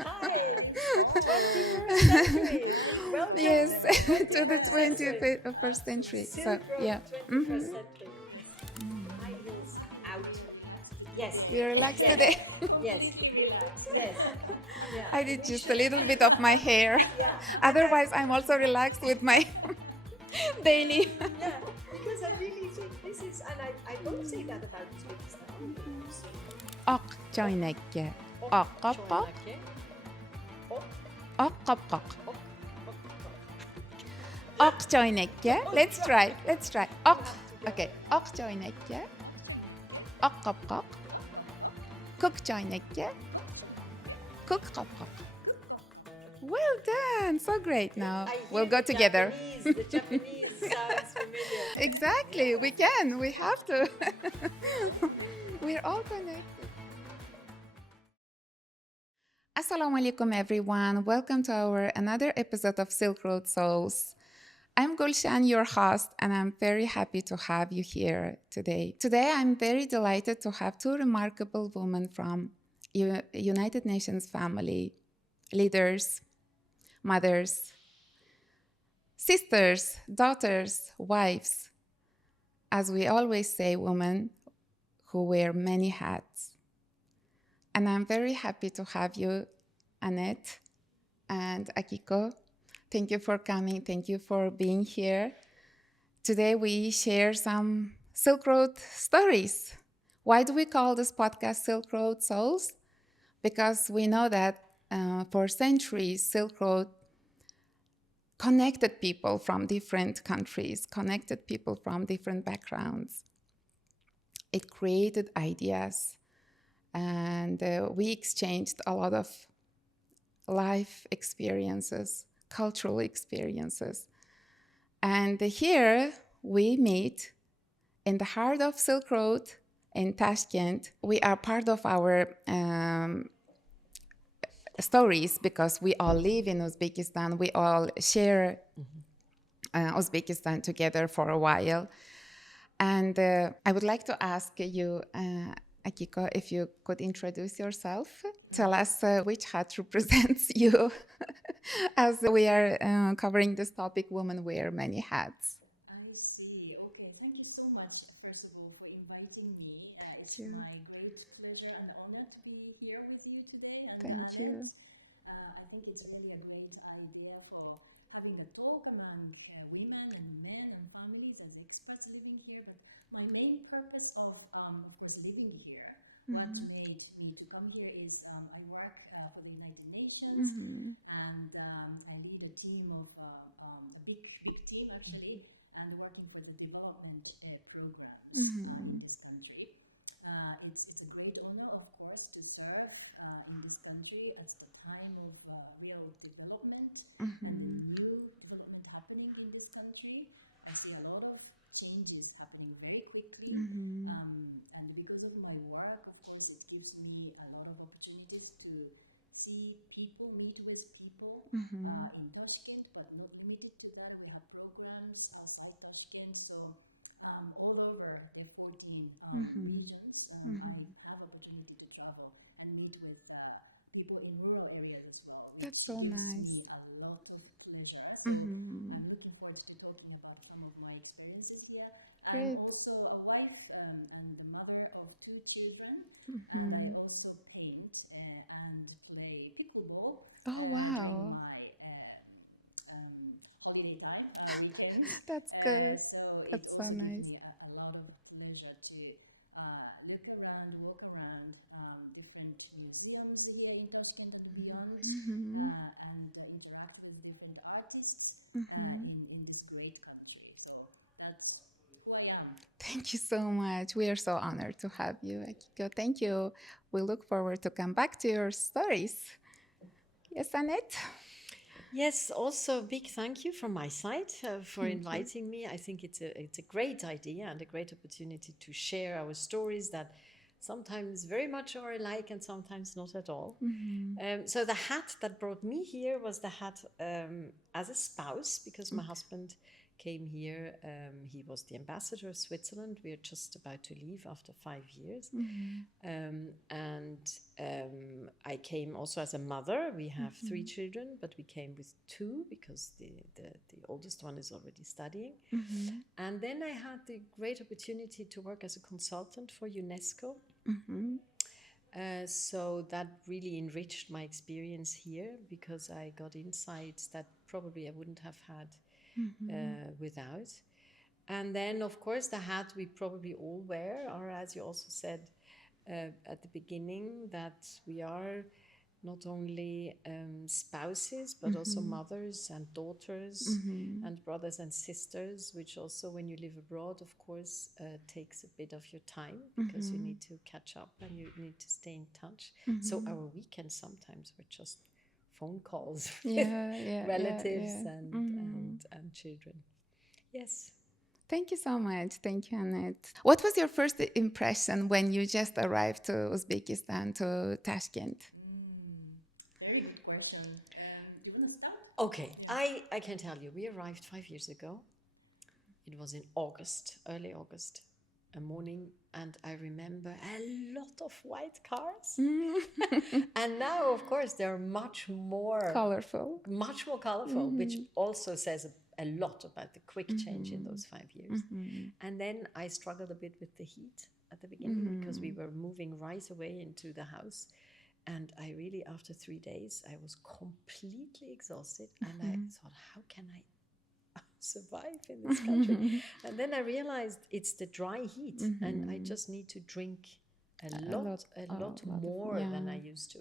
Hi, 21st century. Welcome Yes, to to the the 21st century. 21st century. So, Silk Road, yeah. 21st century. High heels out. Yes. We relaxed Yes. today. Yes. Yes. Yeah. I did we just should- a little bit of my hair. Yeah. Otherwise, I'm also relaxed with my daily. Yeah, because I really think this is, and I don't say that about Uzbekistan. Ak çaynekke. Ak kap kap. Ak kap kap. Ak çaynekke. Let's try. Let's try. Ak. Okay. Ak çaynekke. Ak kap kap. Kuk çaynekke. Kuk kap kap. Well done. So great now. We'll go together. The Japanese sounds familiar. Exactly. We can. We have to. We're all connected. Assalamu alaikum, everyone. Welcome to our another episode of Silk Road Souls. I'm Gulshan, your host, and I'm very happy to have you here today. Today, I'm very delighted to have two remarkable women from United Nations family, leaders, mothers, sisters, daughters, wives. As we always say, women who wear many hats. And I'm very happy to have you, Annette and Akiko. Thank you for coming. Thank you for being here. Today we share some Silk Road stories. Why do we call this podcast Silk Road Souls? Because we know that for centuries, Silk Road connected people from different countries, connected people from different backgrounds. It created ideas, and we exchanged a lot of life experiences, cultural experiences. And here we meet in the heart of Silk Road in Tashkent. We are part of our stories because we all live in Uzbekistan. We all share Uzbekistan together for a while. And I would like to ask you, Akiko, if you could introduce yourself. Tell us which hat represents you, as we are covering this topic, women wear many hats. I see. Okay. Thank you so much, first of all, for inviting me. It's you. my great pleasure and honor to be here with you today. And Thank you. I think it's really a great idea for having a talk among women and men and families as expats living here. But my main purpose of course, living here, what made me to come here is I work for the United Nations, and I lead a team of a big team actually, and working for the development programs in this country. It's a great honor, of course, to serve in this country at the time of real development and the new development happening in this country. I see a lot of changes happening very quickly. And because of my work, of course, it gives me a lot of opportunities to see people, meet with people in Tashkent, but not limited to that. We have programs outside Tashkent, so all over the 14 regions, I have opportunity to travel and meet with people in rural areas as well. That's so gives nice. me a lot of pleasure. So I'm looking forward to talking about some of my experiences here. Great. I'm also a wife and the mother of two children, and I also paint and play pickleball. Oh, wow. During my holiday time on the weekends. That's good. So That's it's so also nice. gives me a lot of pleasure to look around, walk around different museums here in Tashkent and beyond, and interact with different artists in this great country. So that's who I am. Thank you so much. We are so honored to have you, Akiko. Thank you. We look forward to come back to your stories. Yes, Annette? Yes, also a big thank you from my side for inviting me. I think it's a great idea and a great opportunity to share our stories that sometimes very much are alike and sometimes not at all. So the hat that brought me here was the hat as a spouse, because my husband came here. He was the ambassador of Switzerland. We are just about to leave after 5 years. And I came also as a mother. We have 3 children, but we came with 2 because the oldest one is already studying. And then I had the great opportunity to work as a consultant for UNESCO. So that really enriched my experience here because I got insights that probably I wouldn't have had without. And then, of course, the hat we probably all wear, or as you also said at the beginning, that we are not only spouses, but also mothers and daughters and brothers and sisters, which also, when you live abroad, of course, takes a bit of your time because you need to catch up and you need to stay in touch. So our weekends sometimes were just phone calls with relatives and children. Yes. Thank you so much. Thank you, Annette. What was your first impression when you just arrived to Uzbekistan, to Tashkent? Very good question. Do you want to start? Okay, I can tell you, we arrived 5 years ago. It was in August, early August, a morning, and I remember a lot of white cars. And now, of course, they're much more Colorful. which also says a lot about the quick change in those 5 years. And then I struggled a bit with the heat at the beginning because we were moving right away into the house. And I really, after 3 days, I was completely exhausted. And I thought, how can I survive in this country? And then I realized it's the dry heat. And I just need to drink a lot more than I used to.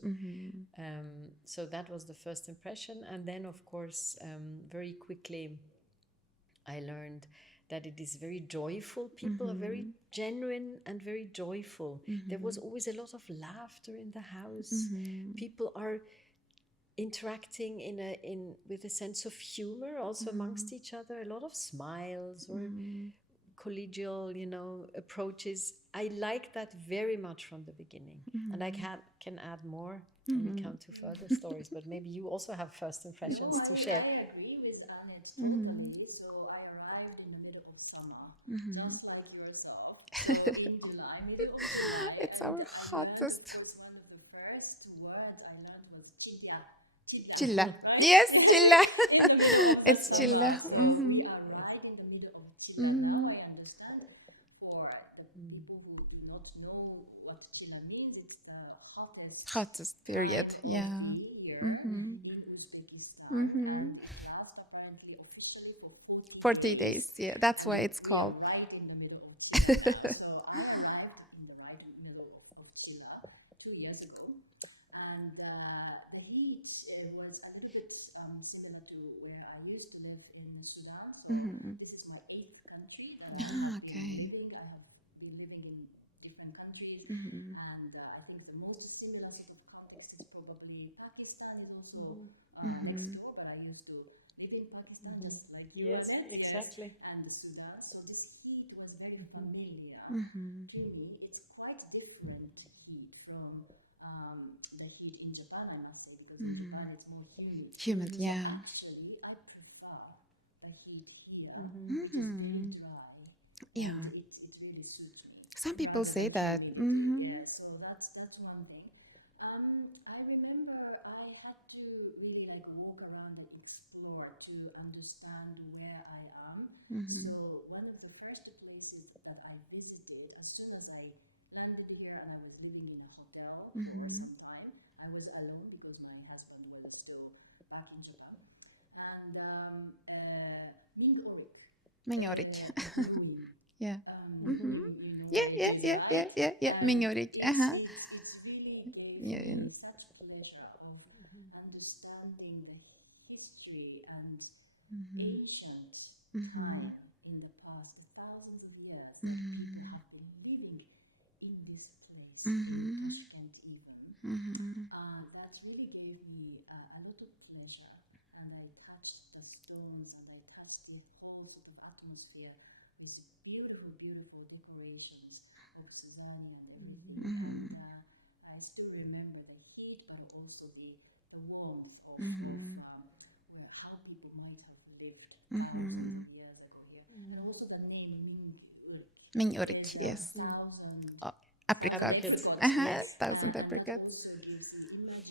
So that was the first impression. And then, of course, very quickly, I learned that it is very joyful. People are very genuine and very joyful. There was always a lot of laughter in the house. People are interacting with a sense of humor also amongst each other. A lot of smiles or collegial, approaches. I like that very much from the beginning. And I can add more when we come to further stories. But maybe you also have first impressions to share. I agree with Annette totally. So I arrived in the middle of summer, just like yourself. So in July, middle of July. It's our hottest. It was one of the first words I learned was chilla. Chilla. Right? Yes, chilla. In the middle of It's the chilla. summer. So we are right in the middle of chilla. Now I understand. For the people who do not know what chilla means, it's the Hottest period. time Yeah. of the year in Uzbekistan. And it lasts apparently officially for 40 days. Yeah, that's why it's called. We are right in the middle of Chilla. So I arrived in the right middle of Chilla 2 years ago. And the heat was a little bit similar to where I used to live in Sudan. So this is my 8th country that I have been living. I have been living in different countries. And I think the most similar sort of context is probably Pakistan is also next door, but I used to live in Pakistan just like you. Yes, Annette, exactly. and Sudan. So this heat was very familiar to me. It's quite different heat from the heat in Japan, I must say, because in Japan it's more humid. Humid, yeah. Actually, I prefer the heat here, which is very dry. Yeah. And it really suits me. Some people rather say than that. humidity. Yeah, so that's one thing. I remember I had to really like walk around and explore to understand where I am. So one of the first places that I visited, as soon as I landed here and I was living in a hotel for some time, I was alone because my husband was still back in Japan. And Mingorik. Mingorik. Yeah. Yeah. Yeah. Mingorik. It's really such a pleasure of understanding the history and ancient time in the past, thousands of years that people have been living in this place, in Tashkent even. That really gave me a lot of pleasure, and I touched the stones and I touched the whole sort of atmosphere with beautiful, beautiful decorations of Suzani and everything. And I still remember the heat, but also the warmth of how people might have lived thousands of years ago here. And also the name Mingorik, yes. 1,000 Apricots. Apricots. Yes. 1,000 apricots. That also gives the image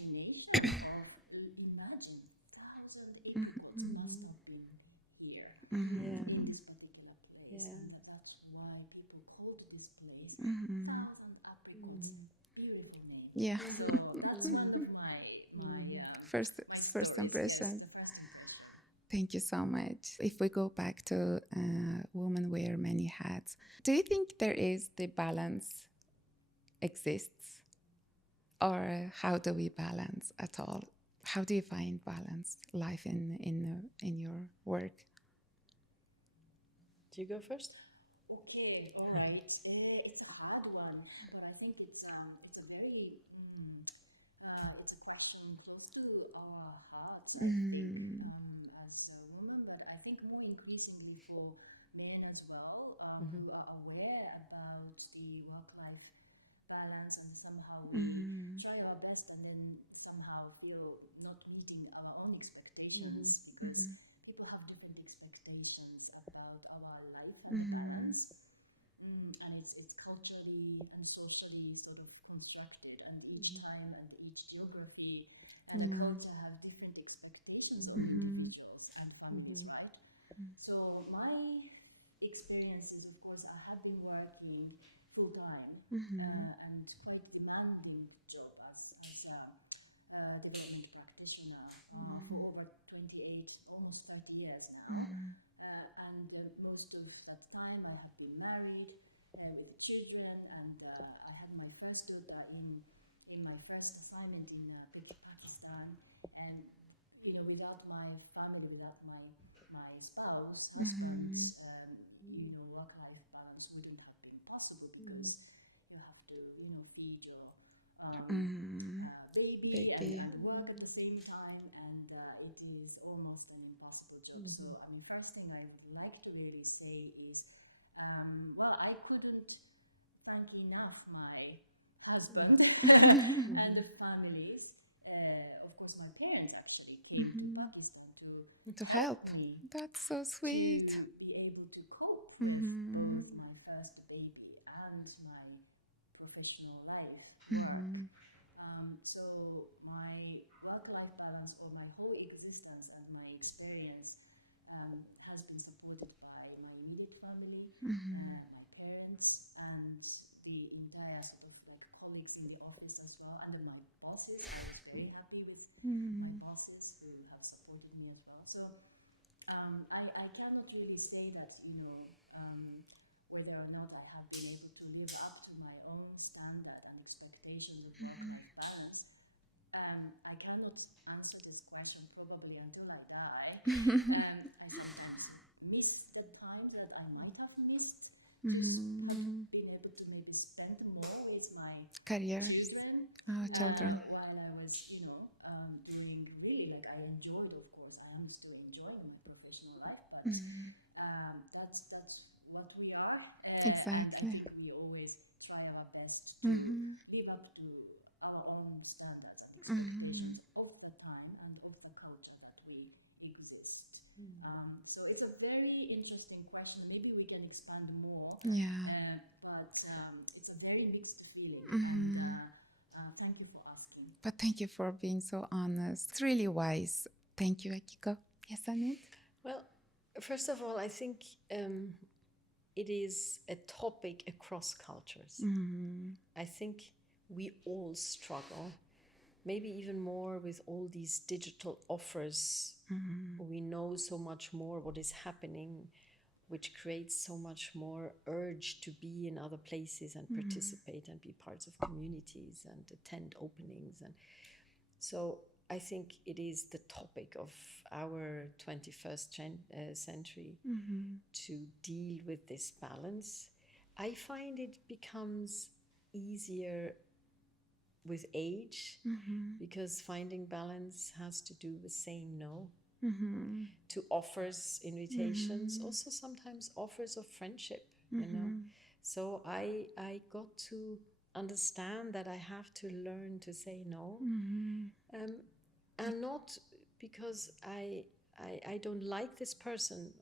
Yeah. in this particular place, Yeah. and that's why people call to this place Mm-hmm. Thousand Apricots. Beautiful name. Yeah. So that's kind of my First stories. Yes, impression. the first impression. Thank you so much. If we go back to women wear many hats, do you think there is the balance exists, or how do we balance at all? How do you find balance life in your work? Do you go first? Okay, all right. It's a hard one, but I think it's a very it's a question close to our hearts. I think as a woman, but I think more increasingly for men as well, who are aware about the work-life balance, and somehow we try our best and then somehow feel not meeting our own expectations, because people have different expectations about our life and balance. And it's culturally and socially sort of constructed, and each time and each geography and a culture have different expectations of individuals and families, right? So my experiences, of course, I have been working full time and quite demanding job as a development practitioner for over 28, almost 30 years now. And most of that time I have been married with children, and I had my first daughter in my first assignment in Pakistan, and without my family, without my spouse, husband, work-life balance wouldn't have been possible, because you have to feed your baby and work at the same time, and it is almost an impossible job. So I mean, first thing I'd like to really say is, well, I couldn't thank enough my husband and the families. Of course, my parents actually came to Pakistan To help. me That's so to sweet. be able to cope with both my first baby and my professional life work. So my work-life balance, or my whole existence and my experience, has been supported by my immediate family, my parents, and the entire sort of like colleagues in the office as well, and then my bosses. I was very happy with my bosses who have supported me as well. So I cannot really say that, whether or not I have been able to live up to my own standard and expectations of work-life balance. I cannot answer this question probably until I die. I sometimes miss the times that I might have missed, just have been able to maybe spend more with my Careers. children, Children. while I was, doing really, like, I enjoyed, of course, I am still enjoying my professional life, but that's what we are. Exactly. And I think we always try our best to live up to our own standards and expectations of the time and of the culture that we exist. So it's a very interesting question. Maybe we can expand more. Yeah. But it's a very mixed feeling. And thank you for asking. But thank you for being so honest. It's really wise. Thank you, Akiko. Yes, Anit? Well, first of all, I think it is a topic across cultures. I think we all struggle, maybe even more with all these digital offers. We know so much more what is happening, which creates so much more urge to be in other places and participate and be parts of communities and attend openings. And so I think it is the topic of our 21st century to deal with this balance. I find it becomes easier with age, because finding balance has to do with saying no to offers, invitations, also sometimes offers of friendship, So I got to understand that I have to learn to say no. And not because I don't like this person,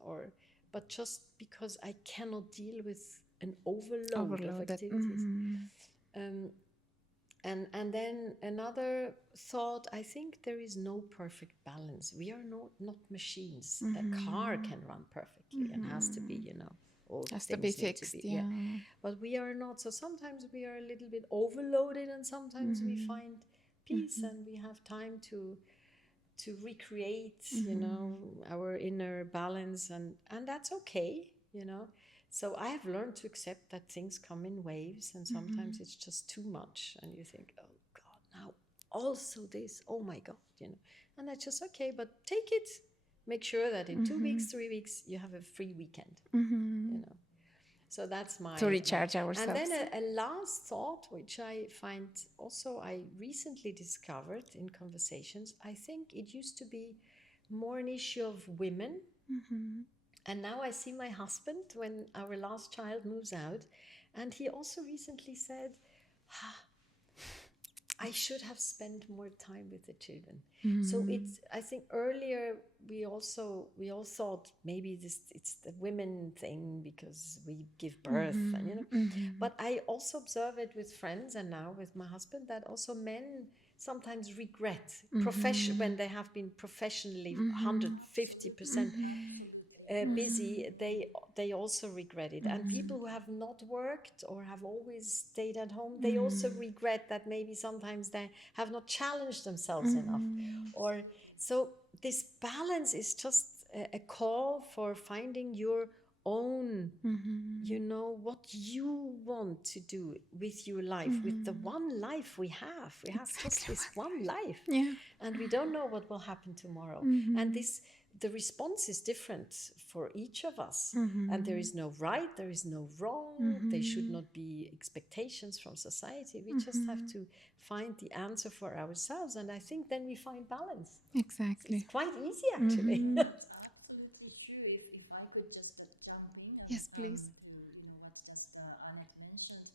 but just because I cannot deal with an overload of activities. And then another thought, I think there is no perfect balance. We are not machines. A car can run perfectly and has to be, all Has to be things need to fixed, be, yeah. But we are not. So sometimes we are a little bit overloaded, and sometimes we find peace and we have time to recreate, our inner balance, and that's okay. So I have learned to accept that things come in waves, and sometimes it's just too much, and you think, oh God, now also this, oh my God, and that's just okay. But take it, make sure that in 2 weeks, 3 weeks, you have a free weekend, So that's my To recharge And then ourselves. a last thought, which I find also I recently discovered in conversations. I think it used to be more an issue of women. And now I see my husband when our last child moves out. And he also recently said, I should have spent more time with the children. So I think earlier we all thought maybe it's the women thing because we give birth, and But I also observe it with friends and now with my husband that also men sometimes regret when they have been professionally 150% busy, they also regret it. And people who have not worked or have always stayed at home, they also regret that maybe sometimes they have not challenged themselves enough. Or so this balance is just a call for finding your own, what you want to do with your life, with the one life we have. We have just this one life, and we don't know what will happen tomorrow. And the response is different for each of us, and there is no right, there is no wrong. There should not be expectations from society. We just have to find the answer for ourselves, and I think then we find balance. Exactly. It's quite easy, actually. It's absolutely true. If I could just jump in and, Yes, please. to what just Annette mentioned,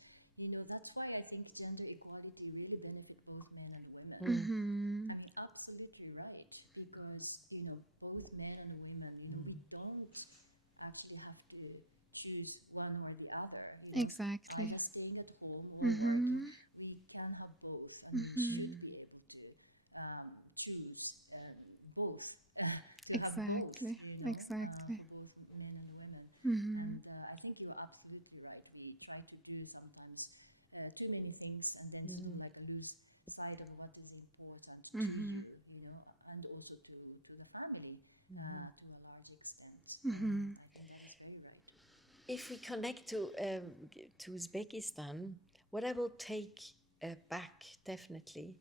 that's why I think gender equality really benefit both men and women. I mean, absolutely right, because both men and women, we don't actually have to choose one or the other. Exactly. Either staying at home or work. We can have both, and we should be able to choose both. Exactly. Exactly. For both men and women. And I think you're absolutely right. We try to do sometimes too many things, and then like lose sight of what is important to you, and also to the family to a large extent. I think that is very right. If we connect to Uzbekistan, what I will take back definitely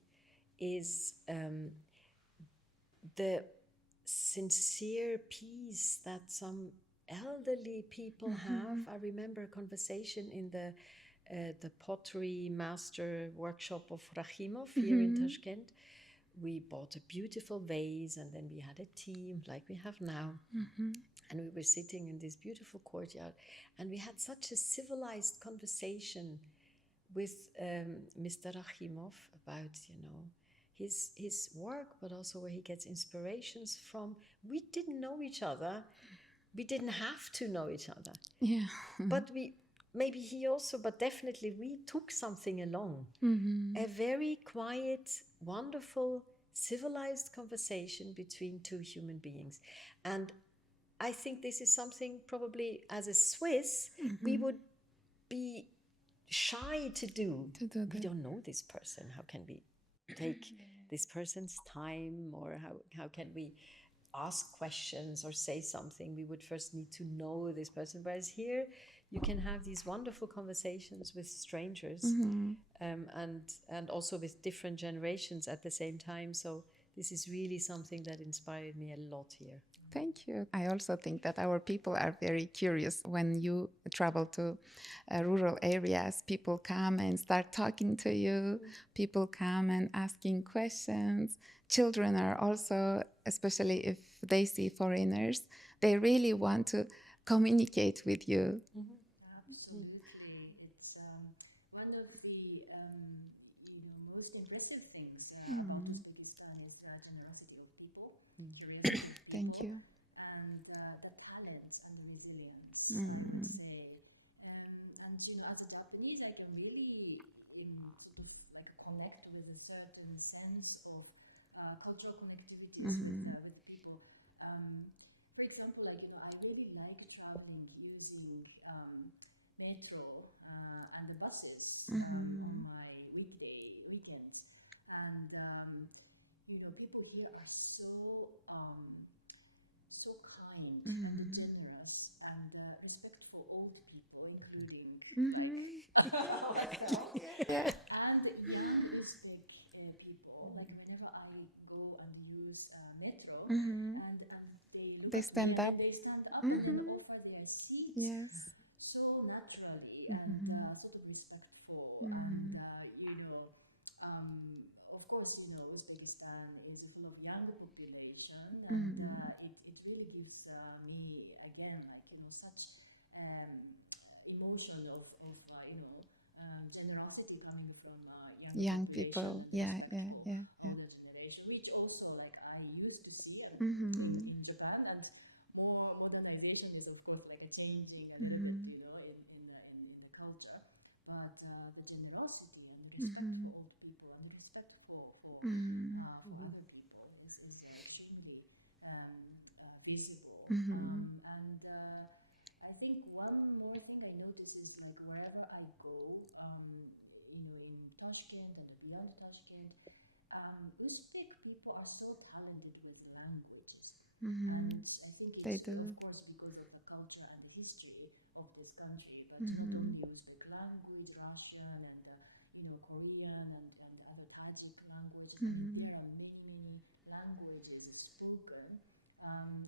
is the sincere peace that some elderly people have. I remember a conversation in the pottery master workshop of Rakhimov here in Tashkent. We bought a beautiful vase, and then we had a tea like we have now. And we were sitting in this beautiful courtyard, and we had such a civilized conversation with Mr. Rakhimov about, his work, but also where he gets inspirations from. We didn't know each other. We didn't have to know each other. Yeah. But but definitely we took something along. A very quiet, wonderful, civilized conversation between two human beings. And I think this is something probably as a Swiss, we would be shy to do. We don't know this person. How can we take this person's time, or how can we ask questions or say something? We would first need to know this person. Whereas here, you can have these wonderful conversations with strangers, and also with different generations at the same time. So this is really something that inspired me a lot here. Thank you. I also think that our people are very curious. When you travel to rural areas, people come and start talking to you. People come and asking questions. Children are also, especially if they see foreigners, they really want to communicate with you. Absolutely, it's one of the most impressive things about Uzbekistan is the generosity of people, curiosity of people. Thank you. And the talent and the resilience, I would say. And as a Japanese, I can really sort of like connect sense of cultural connectivities with people. For example, like, you know, I really like traveling using metro and the buses on my weekends. And, you know, people here are so kind and generous and respectful old people, including myself. Yeah. And young Uzbek people, like whenever I go and use metro, and they They look at stand me up. and they stand up and offer their seats Yes. so naturally and sort of respectful. And you know, of course, you know, Uzbekistan is full of young population, and it really gives me again, like, you know, such emotion of you know, generosity coming from young Young population people. and Yeah, yeah, respectful yeah, yeah. older generation, which also like I used to see in Japan. And more modernization is of course like a changing a little bit, you know, in the culture. But the generosity and the respect for old people and the respect for other people is extremely visible. And I think one more thing I notice is like wherever I go, you know, in Tashkent and beyond Tashkent, Uzbek people are so talented with the languages. And I think They it's, do. of course, because of the culture and the history of this country, but not only Uzbek language, Russian and, you know, Korean and other Tajik language. I mean, there are many languages spoken. And,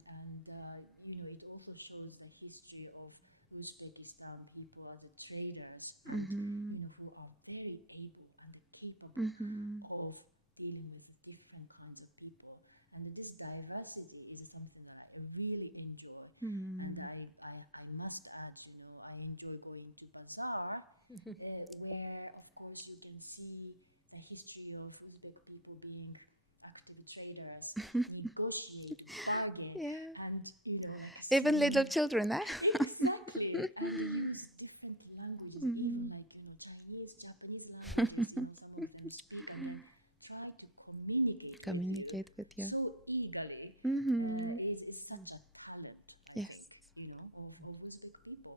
you know, it also shows the history of Uzbekistan people as the traders, and, you know, who are very able and capable of dealing with different kinds of people. And this diversity is something that I really enjoy. And I must add, you know, I enjoy going to bazaar, where, of course, you can see the history of Uzbek people being active traders, negotiate, bargain, Yeah. and, you know, Even little speak. children, huh? Exactly. And use different languages, even like, you know, Chinese, Japanese languages, you know, some of them speak, and then try to Communicate with you. so eagerly. Is such a talent, I Yes. think, you know, of Uzbek people.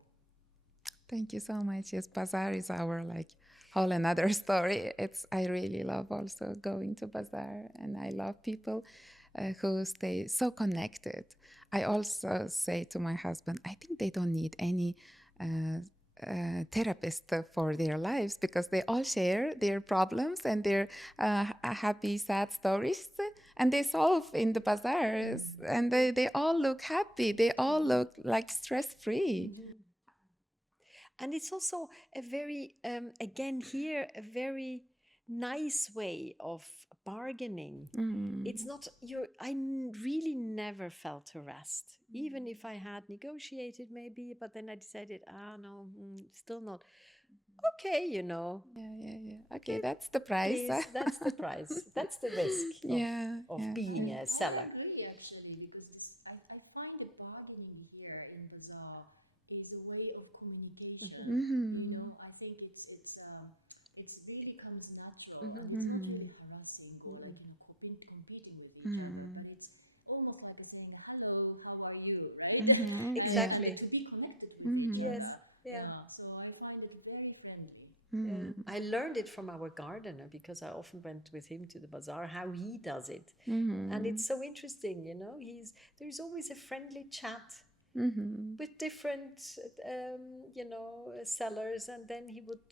Thank you so much. Yes, bazaar is our like whole another story. I really love also going to bazaar, and I love people who stay so connected. I also say to my husband, I think they don't need any therapist for their lives, because they all share their problems and their happy, sad stories, and they solve in the bazaars, and they all look happy. They all look like stress free. And it's also a very, again, here, a very nice way of bargaining. It's not, really never felt harassed, even if I had negotiated maybe, but then I decided, no, still not. Okay, you know, Yeah. Okay, that's the price. please, that's the price. That's the risk Yeah, of yeah, being yeah. a seller. I agree actually, because I find that bargaining here in bazaar is a way of communication. You know, I think it's really comes natural, and it's not really harassing or like, you know, competing with each other, but it's almost like a saying, hello, how are you, right? Yeah. Exactly. To be connected with each Yes. other. Yeah. So I find it very friendly. Yeah. I learned it from our gardener, because I often went with him to the bazaar, how he does it. And it's so interesting, you know, there's always a friendly chat with different, you know, sellers. And then he would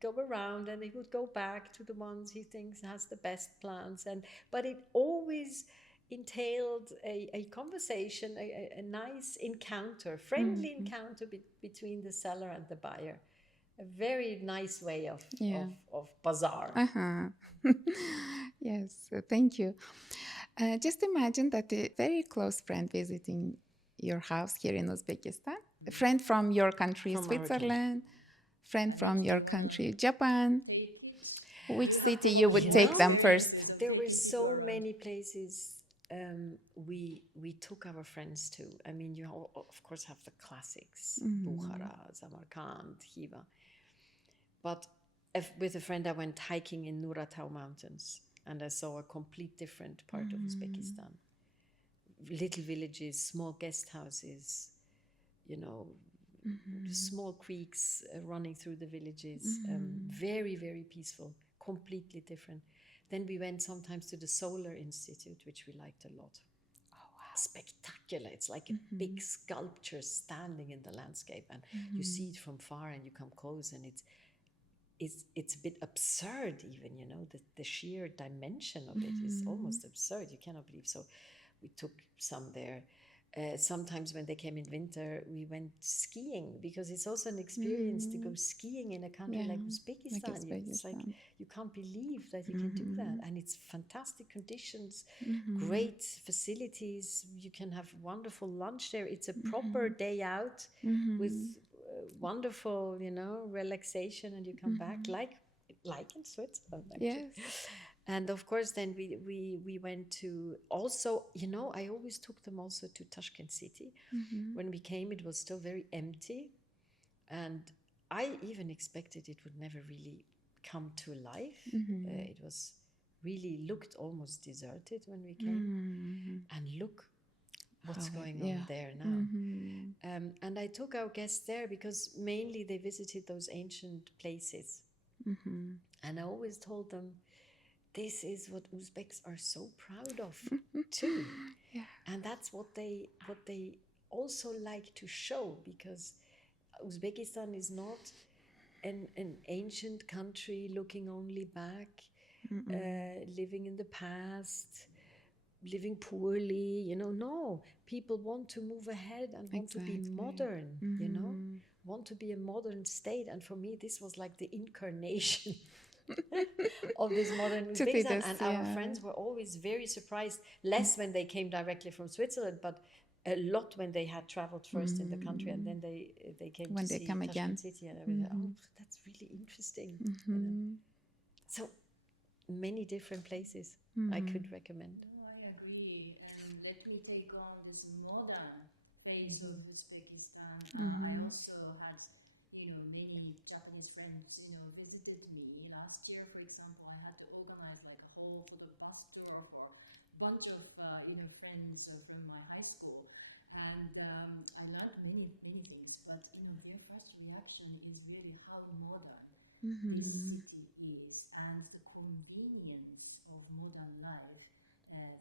go around and he would go back to the ones he thinks has the best plants. But it always entailed a conversation, a nice encounter, friendly encounter between the seller and the buyer. A very nice way Yeah. of bazaar. Yes, thank you. Just imagine that a very close friend visiting your house here in Uzbekistan, a friend from your country, From our country. Switzerland, friend from your country, Japan. Which city you would You take know, them first? there were so many places we took our friends to. I mean, you of course have the classics, Bukhara, Samarkand, Khiva. But with a friend, I went hiking in Nuratau Mountains. and I saw a complete different part of Uzbekistan. Little villages, small guest houses, you know, small creeks running through the villages, very, very peaceful, completely different. Then we went sometimes to the Solar Institute, which we liked a lot. Spectacular. It's like a big sculpture standing in the landscape, and you see it from far and you come close, and it's a bit absurd even, you know, the sheer dimension of it is almost absurd. You cannot believe. So we took some there. Sometimes when they came in winter, we went skiing, because it's also an experience to go skiing in a country like Uzbekistan. It's like you can't believe that you can do that, and it's fantastic conditions, great facilities. You can have wonderful lunch there. It's a proper day out with wonderful, you know, relaxation, and you come back like in Switzerland. Actually. Yes. And of course, then we went to also, you know, I always took them also to Tashkent City. When we came, it was still very empty. And I even expected it would never really come to life. It was really looked almost deserted when we came. And look what's going on there now. And I took our guests there because mainly they visited those ancient places. And I always told them, this is what Uzbeks are so proud of too. And that's what they also like to show, because Uzbekistan is not an ancient country looking only back, living in the past, living poorly, you know. No, people want to move ahead and want to be modern, you know, want to be a modern state. And for me, this was like the incarnation of this modern Uzbekistan. And our friends were always very surprised, less when they came directly from Switzerland, but a lot when they had traveled first in the country, and then they came When to they see come again. Tashkent City, and everything. Oh, that's really interesting. You know? So many different places I could recommend. No, I agree. And let me take on this modern phase of Uzbekistan. I also had, you know, many Japanese friends, you know, visited me last year. For example, I had to organize like a whole sort of bus tour for a bunch of, you know, friends from my high school. And I learned many things, but you know, their first reaction is really how modern this city is, and the convenience of modern life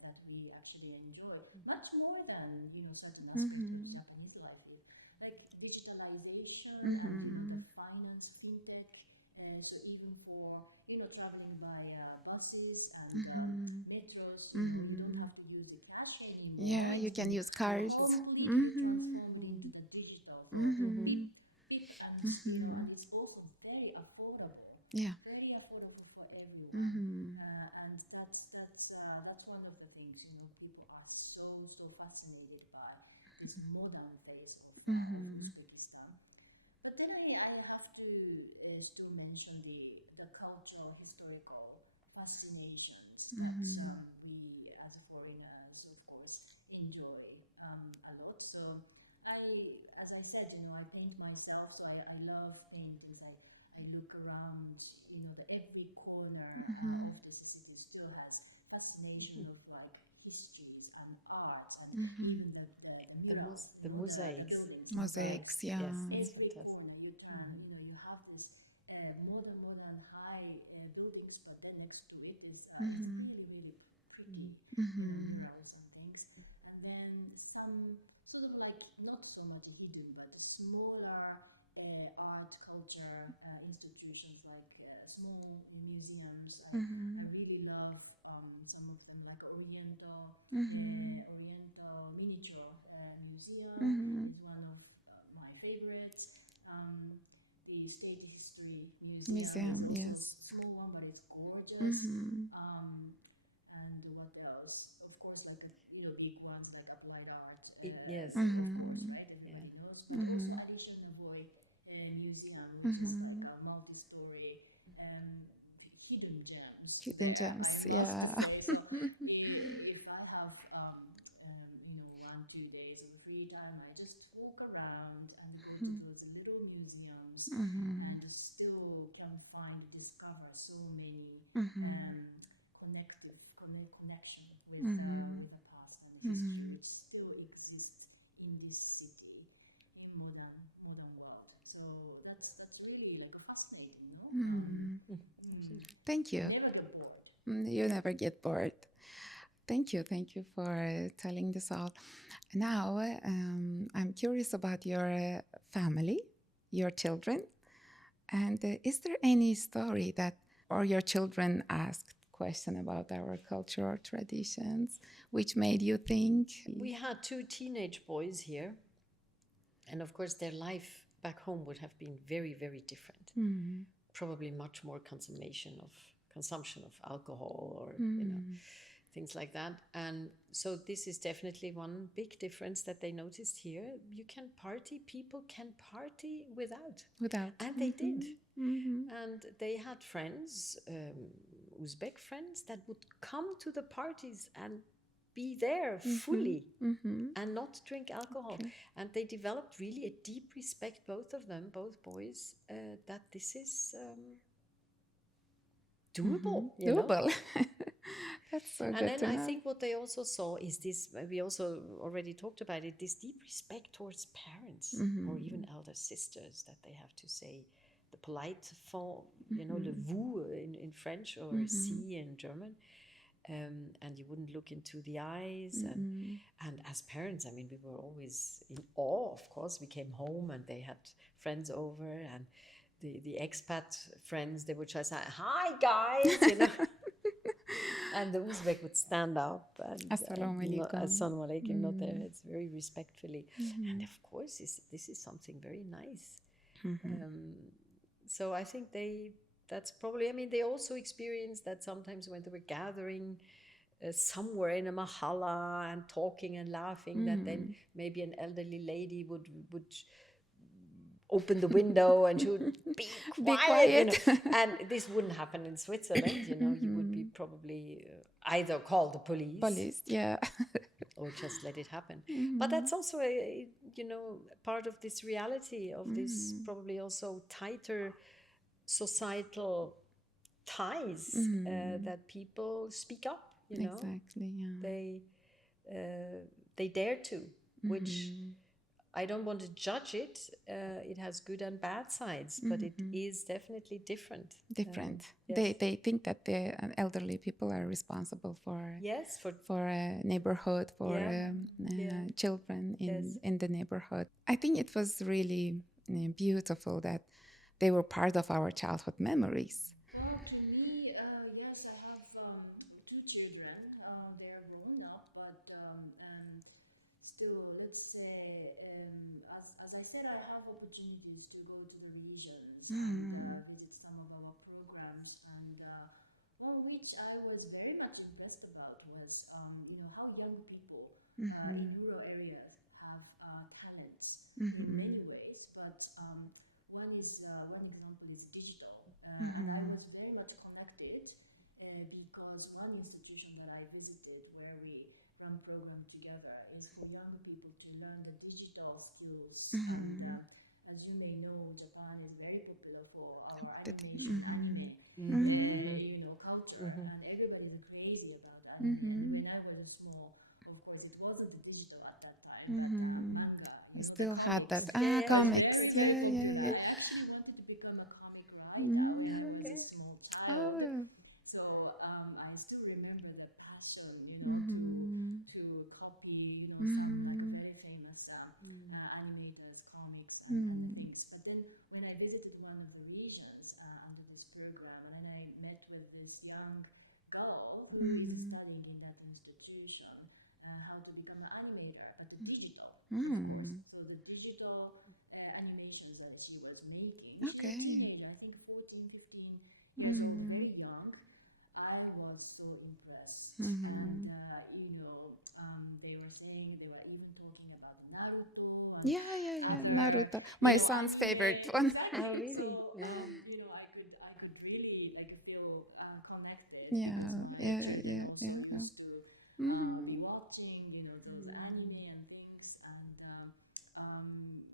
that we actually enjoy, much more than, you know, certain aspects of Japanese life, like digitalization and, you know, the finance, fintech. So even for, you know, traveling by buses and metros, you know, you don't have to use the cash anymore. Yeah, you can use cards. Completely transformed into the digital. Big, and you know, and it's also very affordable. Yeah. Very affordable for everyone. And that's one of the things, you know, people are so fascinated by this modern phase of Uzbekistan. But then I have to still mention the cultural, historical fascinations that we as foreigners, of course, enjoy a lot. So as I said, you know, I paint myself, so I love paintings. I look around, you know, every corner of this city still has fascination of like histories and art and even the murals, The you know, mosaics. buildings. Mosaics, Yes, yeah. yes, that's Every fantastic. corner you turn, you know, you have this modern high buildings, but then next to it is really pretty murals and things. And then some sort of like not so much hidden, but smaller art culture institutions, like small museums. I really love some of them, like Oriental Miniature Museum is one of my favorites. The State History Museum is also Yes. a small one, but it's gorgeous. And what else? Of course, like you know, big ones like Applied Art. Yes. Of course, right? Everybody knows. But also Addition Navoy Museum, which is like a multi-story hidden gems. Hidden there. gems, I yeah. must say, so if I have you know 1-2 days of free time, I just walk around and go to those little museums and still can discover so many connected a connection with the past and history, which still exists in this city in modern world. So that's really like a fascinating, no? Thank you. Never get bored. You never get bored. Thank you for telling this all. Now, I'm curious about your family, your children, and is there any story that, or your children asked question about our culture or traditions, which made you think? We had two teenage boys here, and of course, their life back home would have been very, very different. Probably much more consumption of alcohol, or things like that. And so this is definitely one big difference that they noticed here. You can party, people can party without. And they did. And they had friends, Uzbek friends, that would come to the parties and be there fully and not drink alcohol. And they developed really a deep respect, both of them, both boys, that this is doable. You know? Doable. That's so And good then to I know. think what they also saw is this, we also already talked about it, this deep respect towards parents or even elder sisters, that they have to say the polite form, you know, le vous in French, or sie in German. And you wouldn't look into the eyes. And as parents, I mean, we were always in awe, of course. We came home and they had friends over, and the expat friends, they would try to say, "Hi, guys," you know. And the Uzbek would stand up and Assalamu alaikum. Assalamu alaikum, not there. It's very respectfully. And of course, this is something very nice. So I think that's probably, I mean, they also experienced that sometimes when they were gathering somewhere in a mahalla and talking and laughing, that then maybe an elderly lady would open the window and she would be quiet, you know. And this wouldn't happen in Switzerland, you know. You would be probably either call the police, yeah. or just let it happen. But that's also a, you know, part of this reality of this probably also tighter societal ties, that people speak up, you know. Exactly, yeah. They dare to, which I don't want to judge it. It has good and bad sides, but it is definitely different. Different. Yes. They think that the elderly people are responsible for Yes, for a neighborhood, for children in the neighborhood. I think it was really beautiful that they were part of our childhood memories. Well, to me, yes, I have two children. They are grown up, but still, let's say, as I said, I have opportunities to go to the regions and visit some of our programs. And one which I was very much impressed about was, you know, how young people in rural areas have talents in many ways. But one example is digital, and I was very much connected because one institution that I visited where we run program together is for young people to learn the digital skills. And as you may know, Japan is very popular for our animation, anime, you know, culture, and everybody is crazy about anime. And when I was small, of course, it wasn't digital at that time, but manga. I still had that. Comics. Comics. Very Yeah. popular. I actually wanted to become a comic writer when I was a small child. Oh. So I still remember the passion, you know, to copy, you know, some like very famous animators, comics, and things. But then when I visited one of the regions under this program, and then I met with this young girl who is studying in that institution how to become an animator, but the digital, of course. So the digital animations that she was making. She's a teenager, I think 14, 15 years old, very young. I was so impressed. And, you know, they were saying, they were even talking about Naruto. And Yeah. Naruto. My son's favorite one. Exactly. Oh, really? So, Yeah. you know, I could really like feel connected. Yeah, So my yeah, children yeah, also yeah, yeah. used to be watching, you know, those anime and things. And,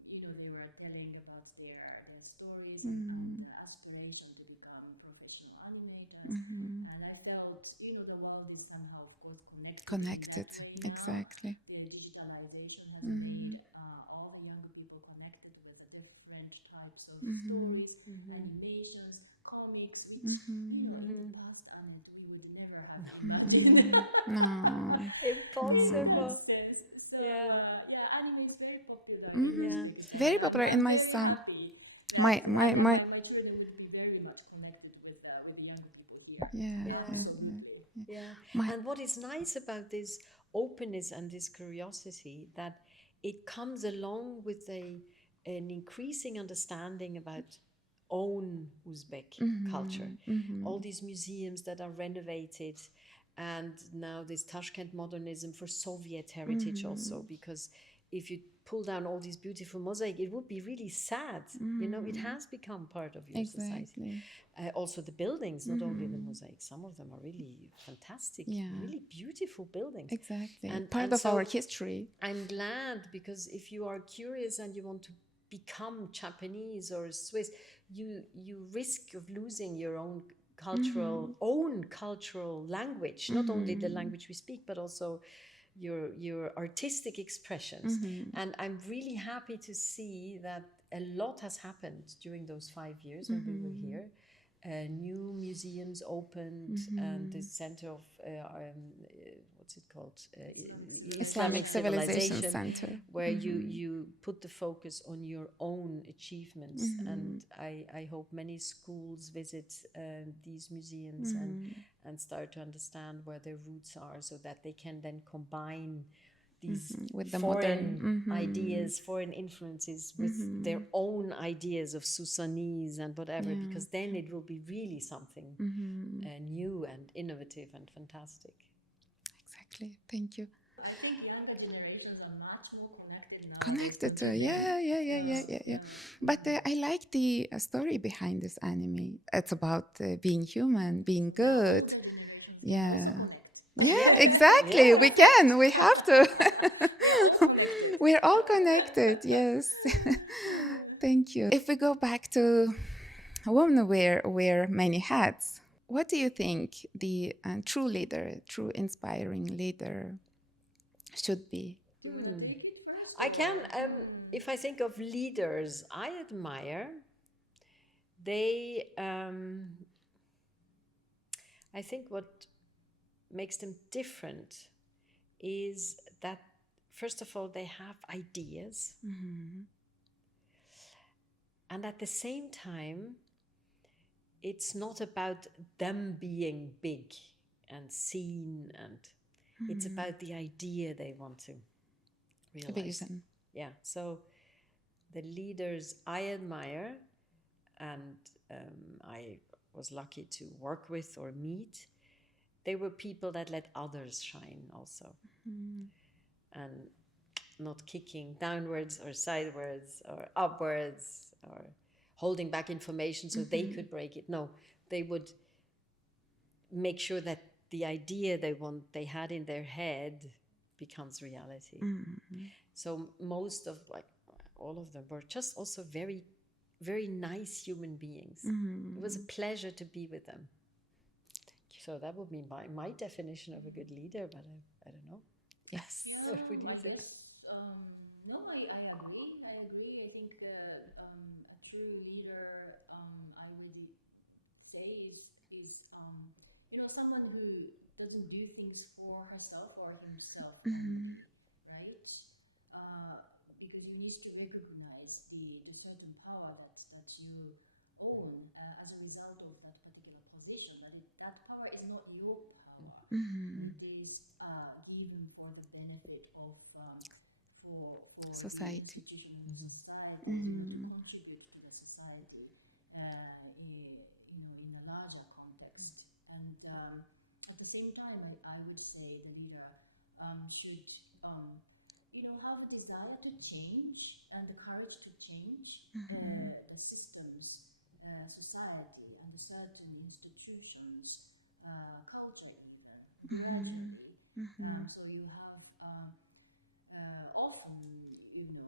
you know, they were telling about their stories and aspiration to become professional animators. And I felt, you know, the world is somehow Connected, in that way exactly. now. The digitalization has made all the younger people connected with the different types of stories, animations, comics, which, you know, in the past, Annette, we would never have imagined. No. In that Impossible. sense. So, Yeah. yeah, anime is very popular, very Yeah. sweet. Very And popular in I'm my very son. happy My that my my my children will be very much connected with the younger people here. yeah, Yeah. yeah, Absolutely. Yeah. my And what is nice about this openness and this curiosity that it comes along with an increasing understanding about own Uzbek culture. All these museums that are renovated, and now this Tashkent modernism for Soviet heritage also, because if you pull down all these beautiful mosaic, it would be really sad. You know, it has become part of your society. exactly. Also the buildings, not only the mosaics, some of them are really fantastic, Yeah. really beautiful buildings. Exactly. And Part of so our history. I'm glad, because if you are curious and you want to become Japanese or Swiss, you risk of losing your own cultural language, not only the language we speak, but also your artistic expressions. And I'm really happy to see that a lot has happened during those 5 years when we were here. New museums opened, and the center of what's it called, Islamic Civilization Center. where you put the focus on your own achievements. And I hope many schools visit these museums and start to understand where their roots are, so that they can then combine these With the foreign modern. ideas, foreign influences with their own ideas of Susanese and whatever, because then it will be really something new and innovative and fantastic. Exactly. Thank you. I think younger generations are much more connected now. Connected to, yeah. But I like the story behind this anime. It's about being human, being good. Yeah. Yeah, exactly. Yeah. We can. We have to. We're all connected. Yes. Thank you. If we go back to a woman wear many hats, what do you think the true leader, true inspiring leader should be? Do you want to take it first? I can, if I think of leaders I admire, they, I think what makes them different is that, first of all, they have ideas. And at the same time, it's not about them being big and seen, and it's about the idea they want to realize. Vision. Yeah. So the leaders I admire, and I was lucky to work with or meet, they were people that let others shine also. And not kicking downwards or sidewards or upwards or holding back information so they could break it. No, they would make sure that the idea they had in their head becomes reality. So most of, like, all of them were just also very, very nice human beings. It was a pleasure to be with them. So that would be my definition of a good leader, but I don't know. Yes. Yeah, What would you I say? guess, no, I agree. I agree. I think a true leader, I would say, is you know, someone who doesn't do things for herself or himself only, right? Because you need to recognize the certain power that you own as a result of that particular position. That power is not your power. It is given for the benefit of for Society. the institution and the society, to contribute to the society, you know, in a larger context. And at the same time, I would say the leader should you know, have a desire to change and the courage to change the systems, society, and certain institutions, culture even, gradually. So you have often, you know,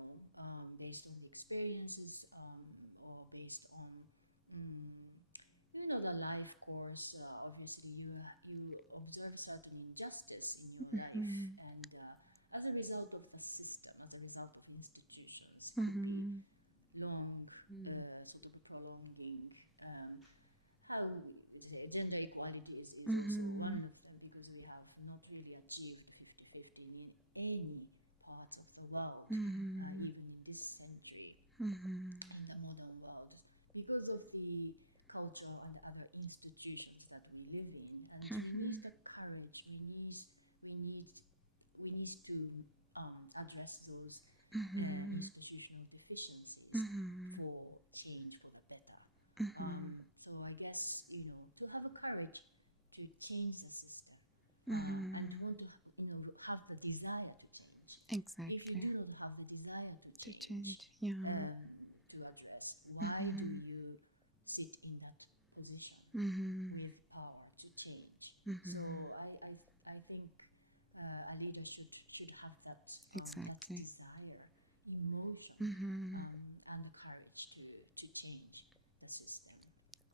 based on the experiences or based on, you know, the life course, obviously you observe certain injustice in your life. And as a result of the system, as a result of institutions, long sort of prolonging how gender equality is also one of them, because we have not really achieved 50-50 in any part of the world, even in this century and the modern world, because of the cultural and other institutions that we live in. And we need the courage, we need to address those institutional deficiencies for change for the better. So I guess, to have a courage to change the system and want to, have the desire to change. Exactly. If you do not have the desire To change, yeah. to address, why do you sit in that position with power to change? So I think a leader should have that, Exactly. that desire, emotion, and courage to change the system.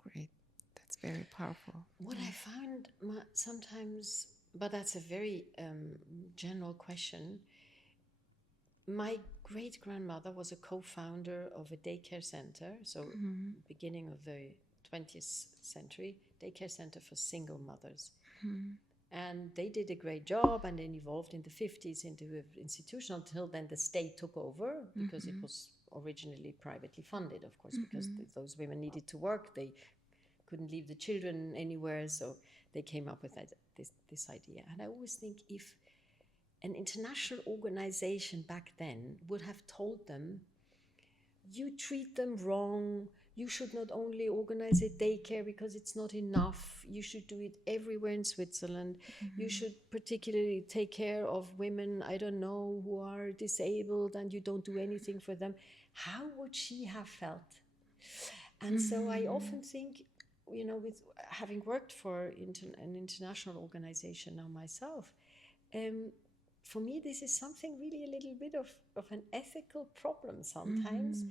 Great. That's very powerful. What I found sometimes, but that's a very general question. My great grandmother was a co-founder of a daycare center, so beginning of the 20th century, daycare center for single mothers. And they did a great job, and then evolved in the 50s into an institution. Until then, the state took over, because it was originally privately funded, of course, because those women needed to work. They couldn't leave the children anywhere, so they came up with this idea. And I always think, if an international organization back then would have told them, you treat them wrong, you should not only organize a daycare because it's not enough, you should do it everywhere in Switzerland, you should particularly take care of women, I don't know, who are disabled, and you don't do anything for them, how would she have felt? And so I often think, with having worked for an international organization now myself, for me, this is something really a little bit of an ethical problem sometimes,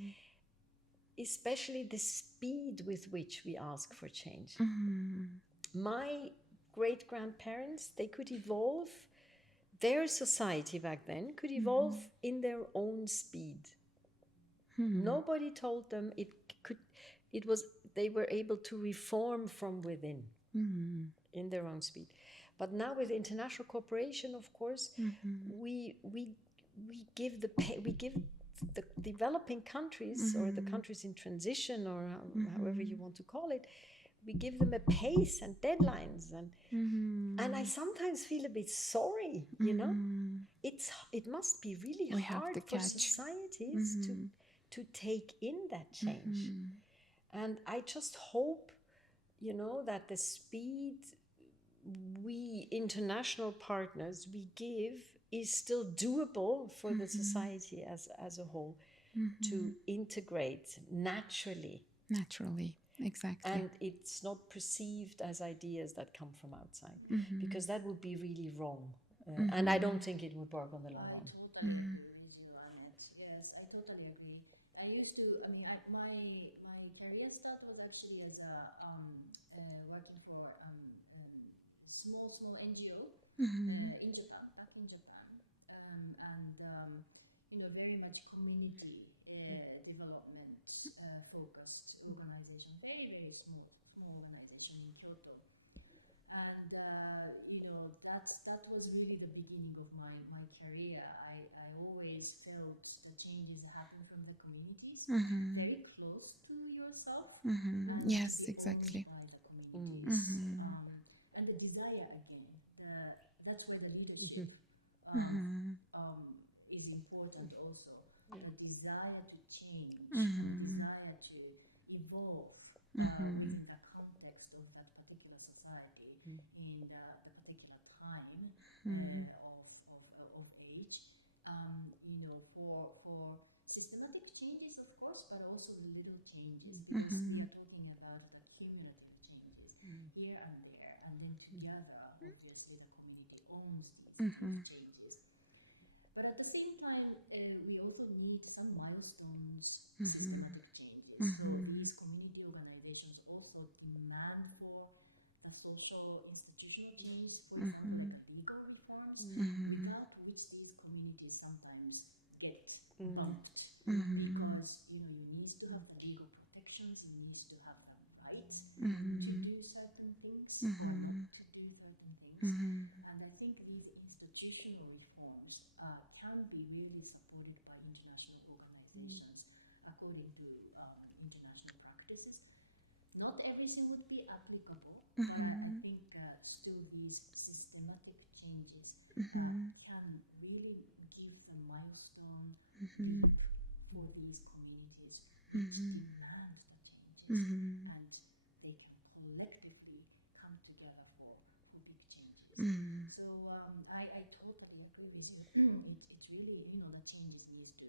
especially the speed with which we ask for change. My great-grandparents, they could evolve, their society back then could evolve in their own speed. Nobody told them they were able to reform from within in their own speed. But now with international cooperation, of course, we give the developing countries, or the countries in transition, or however you want to call it, we give them a pace and deadlines, and I sometimes feel a bit sorry. It must be really hard for societies to take in that change, and I just hope, that the speed we international partners we give is still doable for the society as a whole, to integrate naturally, Exactly. and it's not perceived as ideas that come from outside, because that would be really wrong, and I don't think it would work on the long run. I totally agree with you, Annette. Yes, I totally agree. My career start was actually as working for small NGO in Japan, back in Japan, and very much community development focused organization, very small organization in Kyoto, and that was really the beginning of my career. I always felt the changes happen from the communities, very close to yourself, and Yes, to be exactly. owned by the communities. And the desire again, that's where the leadership is important also. The desire to change, the desire to evolve within the context of that particular society in the particular time of age. For systematic changes, of course, but also little changes, because we are talking about the cumulative changes here and there, and then together, obviously, the community owns these changes. But at the same time, we also need some milestones, systematic changes. So these community organizations also demand for the social institutional change, for example, like legal reforms, can be really supported by international organizations according to international practices. Not everything would be applicable, but I think still these systematic changes can really give the milestone leap for these communities which demand the changes, and they can collectively come together for big changes. So I totally agree with you. It's really, the changes needs to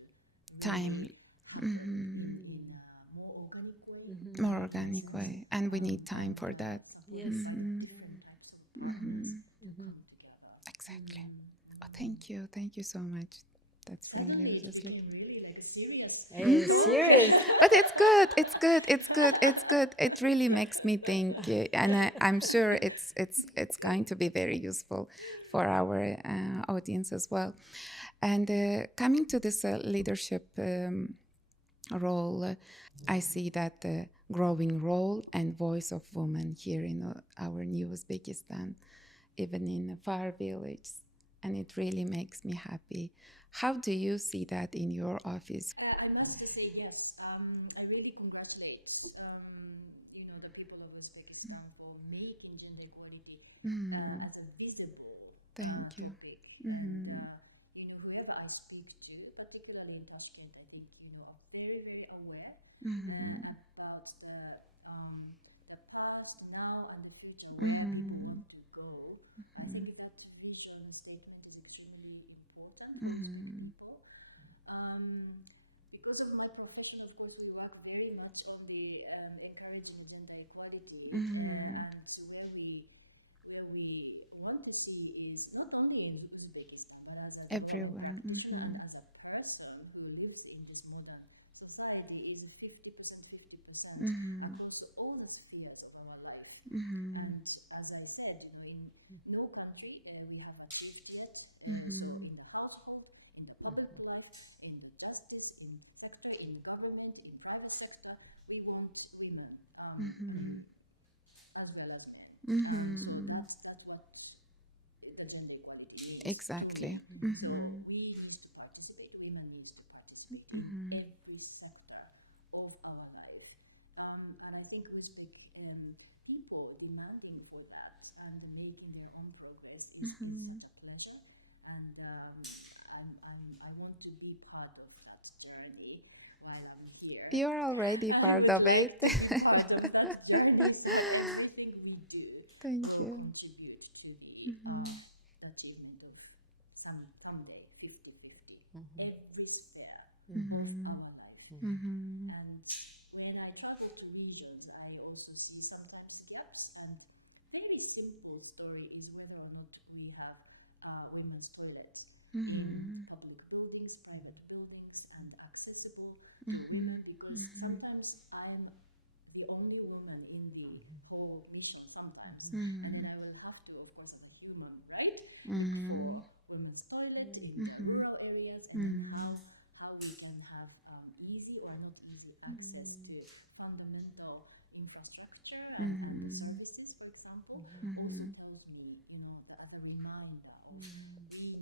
Time. happen in a more organic way. More organic way, and we need time for that. Yes. Different types of problems come together. Exactly. Oh, thank you so much. That's really Suddenly it's just like. became really like a serious. Serious. But it's good. It's good. It's good. It's good. It really makes me think, and I'm sure it's going to be very useful for our audience as well. And coming to this leadership role, I see that the growing role and voice of women here in our new Uzbekistan, even in a far village, and it really makes me happy. How do you see that in your office? I must say yes. I really congratulate the people of Uzbekistan for making gender equality as a visible Thank you. topic. And whoever I speak to, particularly in Tashkent, I think are very very aware about the past, now, and the future, where we want to go. I think that vision statement is extremely important for people. Because of my profession, of course, we work very much on the encouraging gender equality, and where we want to see is not only in Uzbekistan, but as a Everywhere. practitioner and as a person who lives in this modern society, is 50%, 50% across all the spheres of our life. And as I said, in no country we have achieved yet. So in the household, in the public life, in the justice, in sector, in government, in private sector, we want women as well as men. So that's what the gender equality means. Exactly. So we need to participate, women need to participate in every sector of our life. And I think Uzbek people demanding for that and making their own progress is such a pleasure. And I want to be part of that journey while I'm here. You're already I part would of like it. to be part of that journey, so everything we do Thank will you. contribute to the achievement of someday 50-50. Every sphere of our life. And when I travel to regions, I also see sometimes gaps, and very simple story is whether or not we have women's toilets in public buildings, private buildings, and accessible to women, because sometimes I'm the only woman in the whole mission sometimes, and then I will have to, of course, I'm a human, right, for women's toilet in rural areas, and how we can have easy or not easy access to fundamental infrastructure and services, for example, also tells me, that the reminder of we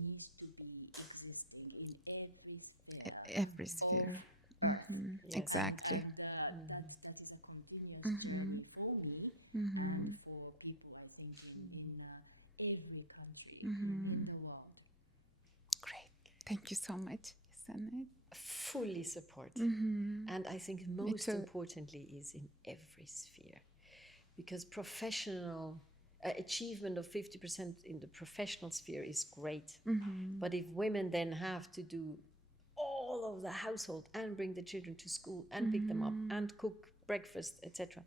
need to be existing in every sphere. Every sphere. Yes. Exactly. And that is a continuous journey for me and for people, I think, in every country in the world. Great. Thank you so much, Sanet. Fully support. And I think most too. importantly is in every sphere. Because professional achievement of 50% in the professional sphere is great. But if women then have to do all of the household and bring the children to school and pick them up and cook breakfast, etc.,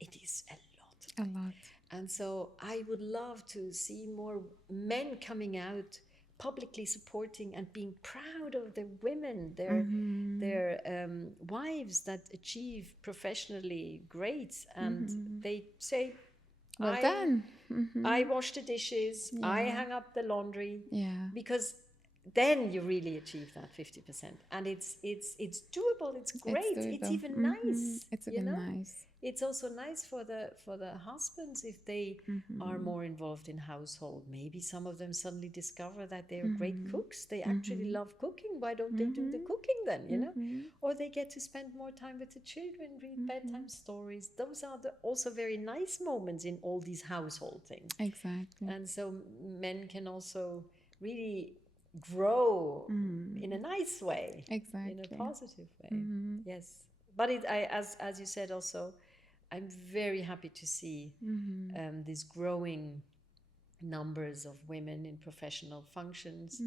it is a lot. A lot. And so I would love to see more men coming out publicly supporting and being proud of their women, their wives that achieve professionally great, and they say, Well done. I wash the dishes, I hang up the laundry, Yeah. because then you really achieve that 50%, and it's doable. It's great. It's doable. even nice. It's even nice. it's also nice for the husbands if they are more involved in household. Maybe some of them suddenly discover that they are great cooks. They actually love cooking. Why don't they do the cooking then, you know? Or they get to spend more time with the children, read bedtime stories. Those are also very nice moments in all these household things. Exactly. And so men can also really grow in a nice way, Exactly. in a positive way. Yes, but as you said also, I'm very happy to see these growing numbers of women in professional functions.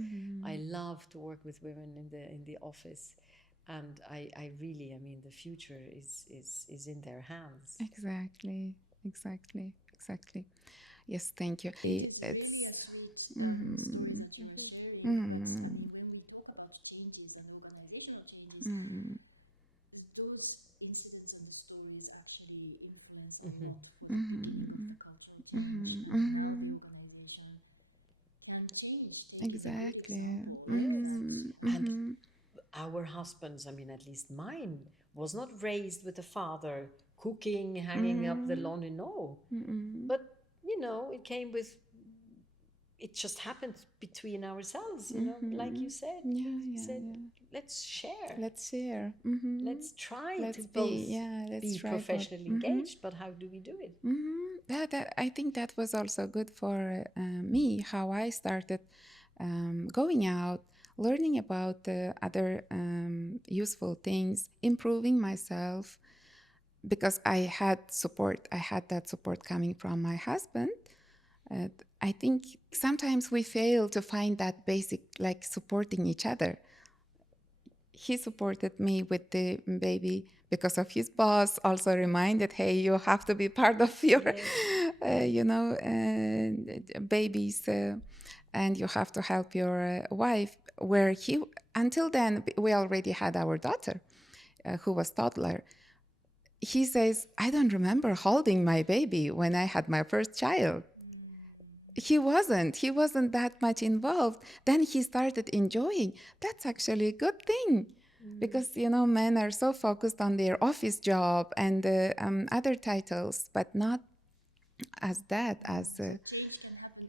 I love to work with women in the office, and I really, I mean, the future is in their hands. Exactly. Yes, thank you. It's really a sweet story that you are sharing, because I mean, when we talk about changes and organizational changes, those incidents and stories actually influence a lot when we talk about cultural change and how the organization can change day by day, Exactly. Yes. And our husbands, I mean, at least mine, was not raised with a father cooking, hanging up the laundry. No. But, you know, it came with, it just happened between ourselves, you know, like you said. You said, let's share. Let's share. Let's try Let's to both let's be try both. professionally engaged, but how do we do it? I think that was also good for me, how I started going out, learning about other useful things, improving myself, because I had support. I had that support coming from my husband. I think sometimes we fail to find that basic, like supporting each other. He supported me with the baby because of his boss, also reminded, hey, you have to be part of your babies, and you have to help your wife, where he, until then we already had our daughter, who was toddler. He says, I don't remember holding my baby when I had my first child. He wasn't that much involved. Then he started enjoying. That's actually a good thing, because men are so focused on their office job and other titles, but not as that, as change can happen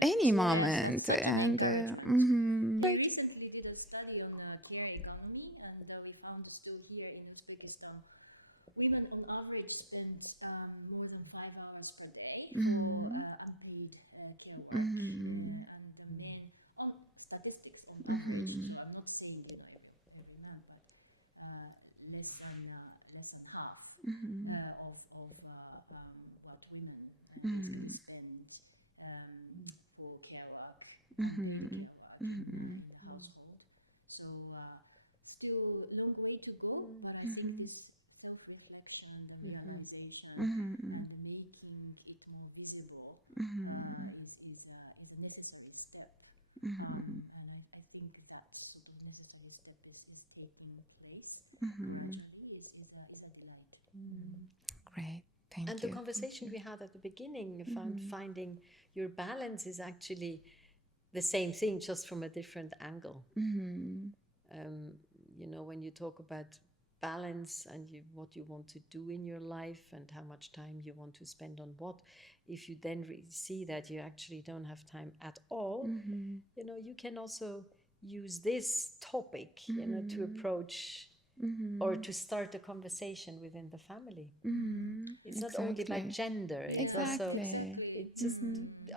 any moment. And we recently did a study on care economy, and we found still here in Uzbekistan, women on average spend more than 5 hours per day for unpaid care work, and the men, on statistics on average, so I'm not saying every man, but less than half of what women spend for care work, unpaid care work in the household. So still a long way to go, but I think this self-reflection, the realization, and making it more visible is a necessary step. And I think that sort of necessary step is taking place. Actually, is a delight. great. Thank And you. the conversation we had at the beginning, finding your balance, is actually the same thing, just from a different angle. When you talk about balance and what you want to do in your life and how much time you want to spend on what, if you then see that you actually don't have time at all, you can also use this topic, to approach or to start a conversation within the family. It's not only about gender, it's also it's just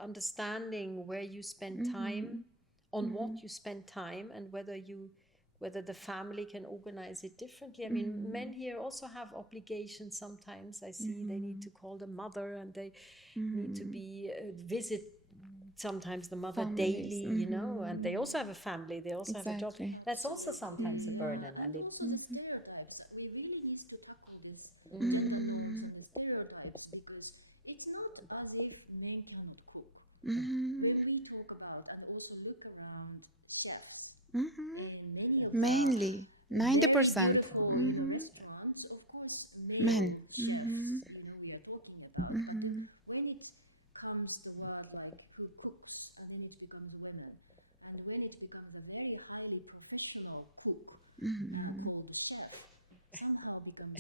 understanding where you spend time, on what you spend time, and whether the family can organize it differently. I mean, men here also have obligations sometimes. I see they need to call the mother, and they need to be visit sometimes the mother daily, and they also have a family, they also have a job. That's also sometimes a burden, and it also the stereotypes. We really need to tackle this gender norms and the stereotypes, because it's not as if men cannot cook. When we talk about and also look around chefs, many of Mainly 90%. restaurants, of course, male chefs, we are talking about. But when it comes the word like who cooks, and then it becomes women, and when it becomes a very highly professional cook called chef, somehow becomes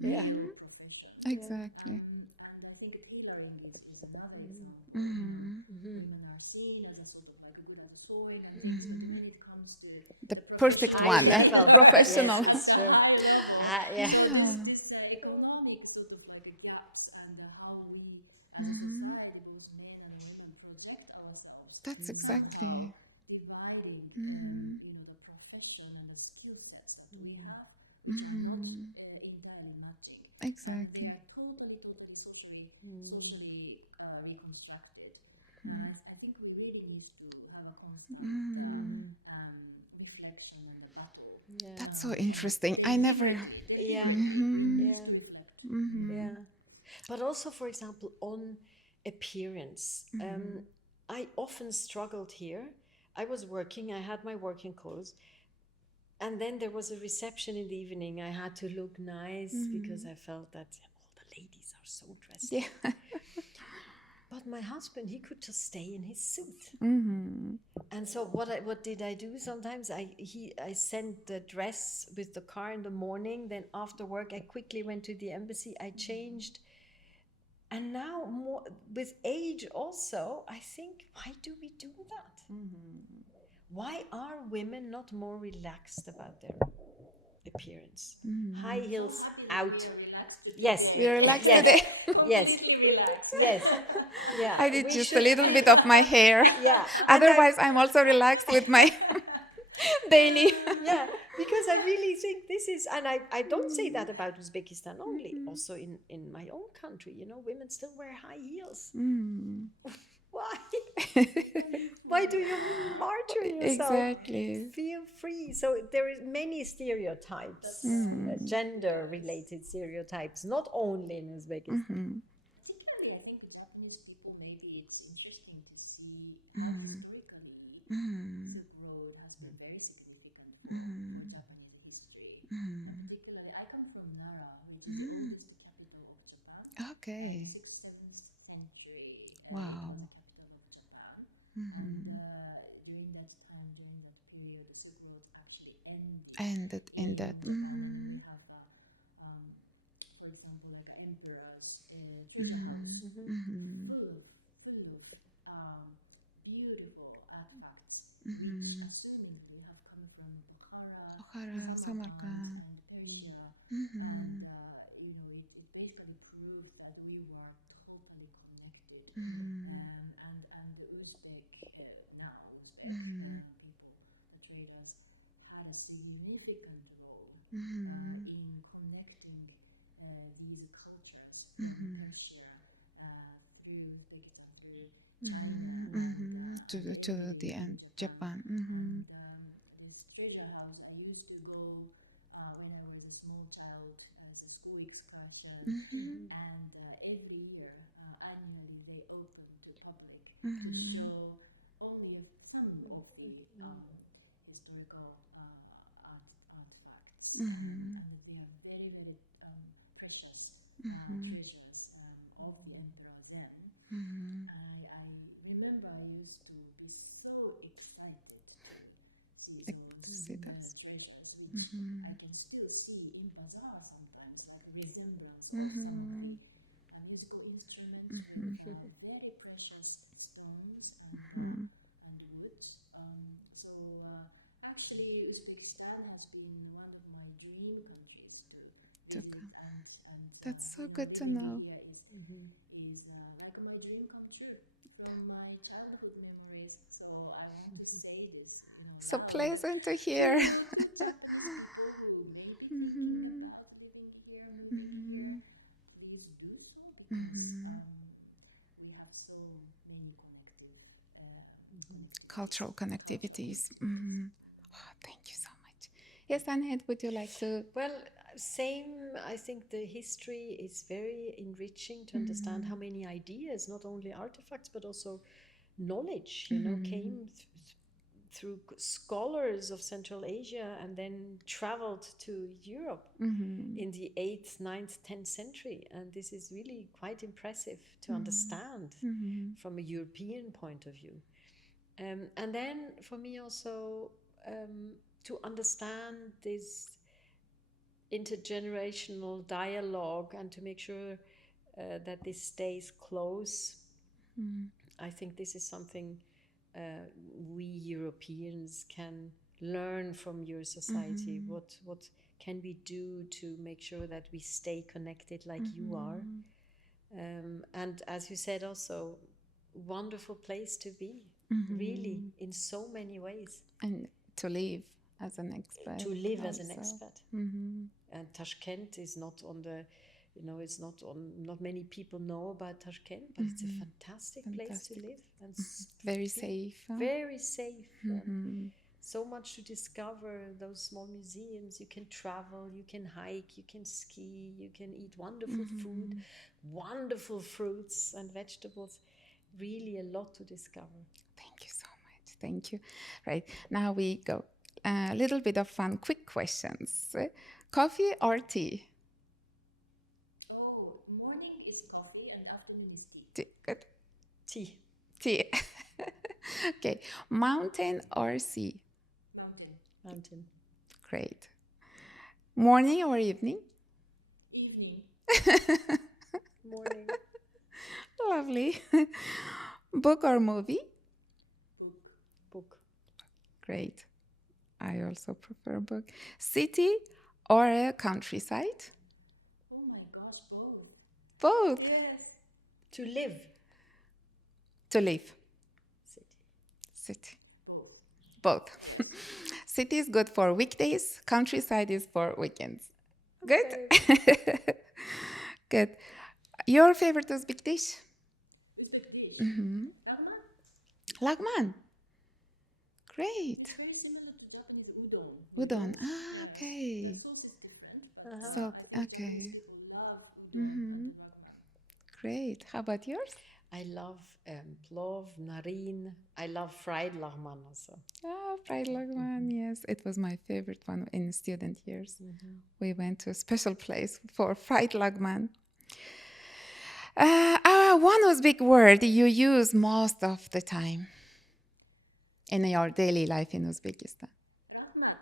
male profession. Exactly. And I think tailoring is another example. Mhm. Women are seen as a sort of like good at sewing and things, but when it comes to The the perfect High one, professional level. Yes, professional. it's true. high level, Yeah. there's this economic sort of like gaps and how we as a society, both men and women, project ourselves That's somehow exactly. dividing the profession and the skill sets that we have, which are not entirely matching. And we Exactly. are totally socially reconstructed. And I think we really need to have a constant reflection and a battle. Yeah. That's so interesting. I never. Yeah. We Yeah. need to reflect. Yeah. But also, for example, on appearance, I often struggled here. I was working, I had my working clothes, and then there was a reception in the evening. I had to look nice because I felt that all the ladies are so dressed Yeah. up. But my husband, he could just stay in his suit. And so what did I do? Sometimes I sent the dress with the car in the morning. Then after work, I quickly went to the embassy. I changed, and now more with age also, I think, why do we do that? Why are women not more relaxed about their appearance? High heels out. We are relaxed Yes, We relaxed yes, today. yes, completely relaxed. yes, yeah. I did We just a should little be. bit of my hair. Yeah, and Otherwise, I'm also relaxed with my daily. yeah, because I really think this is, and I don't say that about Uzbekistan only, also in my own country, women still wear high heels. Why? Why do you martyr yourself? Exactly. Feel free. So there is many stereotypes, gender related stereotypes, not only in Uzbekistan. Particularly, I think for Japanese people, maybe it's interesting to see how historically Silk Road has been very significant for Japanese history. Particularly, I come from Nara, which is the oldest capital of Japan. Okay. 6th, 7th century Wow. was the capital of Japan. And during that time, during that period, the Silk Road actually Ended in that. Japan. We have, for example, like an emperor's treasure house full of beautiful artifacts, which assumedly have come from Bukhara, Samarkand. and Persia. And it basically proves that we were totally connected. And the Uzbek people, the traders, had a significant role in connecting these cultures from Persia through Uzbekistan, through China, To the end, Japan. And this treasure house, I used to go when I was a small child as a school excursion, and every year, annually, they open to public to show only some of the historical artifacts, and they are very, very precious treasures of the emperor then. I remember I used to be so excited to see See those those. treasures, which I can still see in bazaar sometimes, like resemblance of some of the musical instruments with very precious stones and wood. Actually, Uzbekistan has been one of my dream countries to To visit, come. and That's so good to living know. here is like my dream come true from my childhood memories. So I want to say this, So now. pleasant to hear. Japanese people who may be thinking about living here and moving here, please do so because we have so many connective Cultural connectivities. Oh, thank you so much. Yes, Annette, would you like to? Well, same. I think the history is very enriching to understand how many ideas, not only artifacts, but also knowledge, came through scholars of Central Asia and then traveled to Europe in the 8th, 9th, 10th century. And this is really quite impressive to understand from a European point of view. And then for me also to understand this intergenerational dialogue and to make sure that this stays close. I think this is something we Europeans can learn from your society. What can we do to make sure that we stay connected like you are? And as you said, also wonderful place to be, really, in so many ways. And to live as an expat. To live as an also. expat. And Tashkent is not on the, it's not on, not many people know about Tashkent, but it's a fantastic place to live. And Very safe. Huh? very safe. So much to discover, those small museums. You can travel, you can hike, you can ski, you can eat wonderful food, wonderful fruits and vegetables. Really a lot to discover. Thank you so much. Thank you. Right, now we go. A little bit of fun, quick questions. Coffee or tea? Oh, morning is coffee and afternoon is tea. Good. Tea. Tea. Okay, mountain or sea? Mountain. Great. Morning or evening? Evening. Morning. Lovely. Book or movie? Book. Great. I also prefer book. City or a countryside? Oh my gosh, both. Both. Yes. To live. To live. City. City. Both. City is good for weekdays. Countryside is for weekends. Good? Good. Your favorite Uzbek dish? Uzbek dish. Lagman? Lagman. Great. It's very similar to Japanese udon. Udon. Ah, okay. The sauce is different, but So, okay. love udon. Great. How about yours? I love plov, narin. I love fried lahman also. Ah, fried lagman. Yes, it was my favorite one in student years. We went to a special place for fried lagman. One Uzbek word you use most of the time in your daily life in Uzbekistan. Rahmat.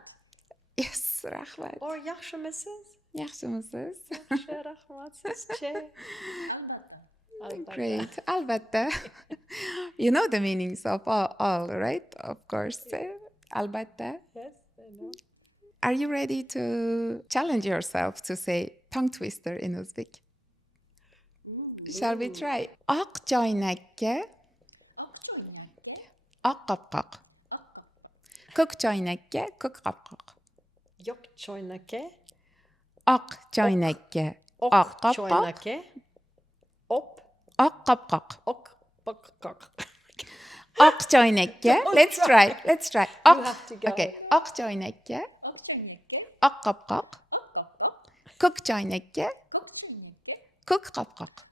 Yes, rahmat. Or yaxshimisiz? Yaxshimisiz? Yaxshi, rahmatsizchi. Great. Albatta. You know the meanings of all, right? Of course. Albatta. Yes, I know. Are you ready to challenge yourself to say tongue twister in Uzbek? Shall we try? Ak choynakka, ak qapqaq. Ko'k choynakka, ko'k qapqaq. Yok choynake. Ak choynakka, Ok ak qapqaq. choynake. Op. Ak qapqaq. Ok. Bak. Ak choynakka. Let's try. You Ak. have to go. Okay. Ak choynakka, ak qapqaq. Ko'k choynakka, ko'k qapqaq.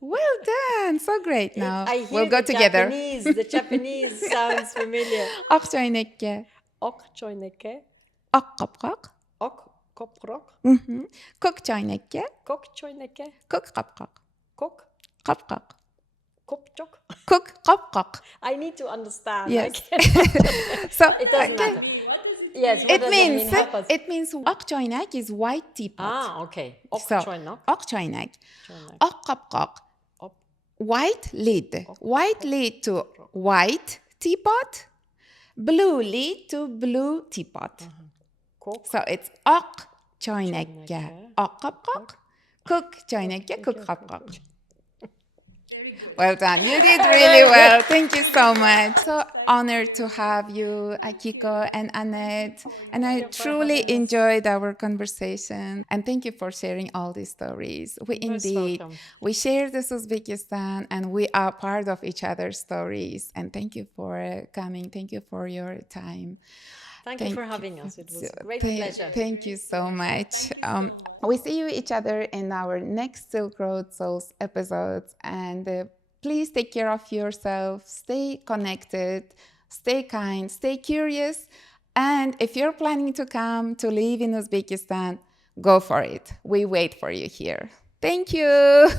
Well done. So great. Now I hear we'll go the together. The Japanese sounds familiar. Ak choynakka, Ok choynake. ak qapqaq. Ok koprok. Ko'k choynakka, Kok choynake. ko'k qapqaq. Kok Qapqaq. kopchok. Ko'k qapqaq. I need to understand. Yes. I can't- So It doesn't okay. matter. Yes, what It does means it mean? Help us. ak choynak is white teapot. Ah, okay. Ok So choynak. ak choynak. Choynak. Ak qapqaq. Op. White lid. White lid to white teapot. Blue lid to blue teapot. Kok. So it's ak choynakka. Choynakka. Ak qapqaq. Ko'k choynakka, ko'k qapqaq. Well done. You did really well. Thank you so much. So honored to have you, Akiko and Annette. And I truly enjoyed our conversation. And thank you for sharing all these stories. We Most indeed, welcome. we share this Uzbekistan and we are part of each other's stories. And thank you for coming. Thank you for your time. Thank you for having us. It was a great Thank- pleasure. Thank you so much. We see you each other in our next Silk Road Souls episodes. And please take care of yourself. Stay connected. Stay kind. Stay curious. And if you're planning to come to live in Uzbekistan, go for it. We wait for you here. Thank you.